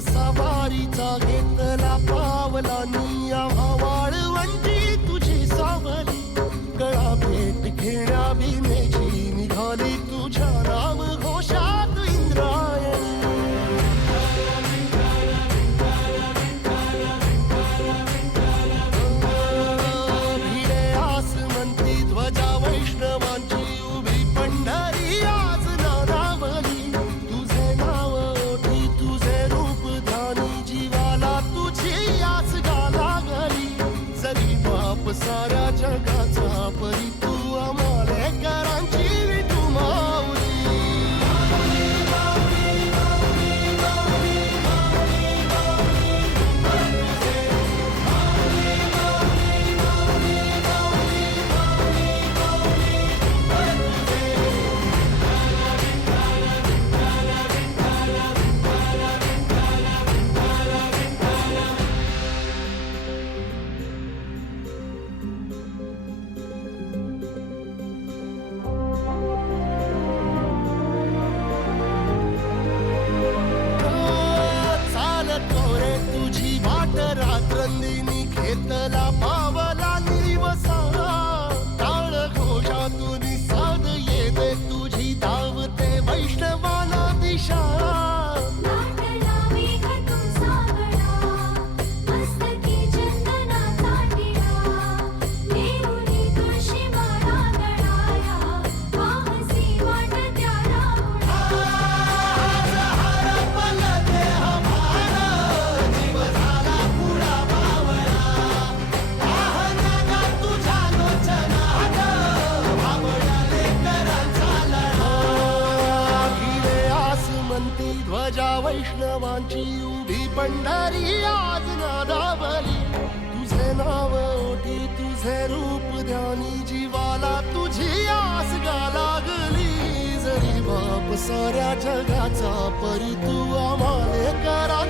सवारीचा घेतला पावलांनी आम्हा वाळवंटी तुझी सावली गळा भेट घेण्या बिनेची निघाली तुझ्या नाम घोषात इंद्रायणी भिडे आसमंती ध्वजा वैष्णवांची उभी पंढरी आज नादावली तुझे नाव ओठी तुझे रूप ध्यानी जीवाला तुझी आस गाला गली जरी बाप साऱ्या जगाचा परी तू आमालेकरांची विठू माऊली तुझी वाट रात्रंदिनी घेतला पावला निवसा टाळ घोषातून साध येते तुझी धावते वैष्णवाला दिशा ध्वजा वैष्णवांची उभी पंढरी आज नादावली तुझे नाव ओठी तुझे रूप ध्यानी जीवाला तुझी आस गा लागली जरी बाप साऱ्या जगाचा परी तू आम्हाले करा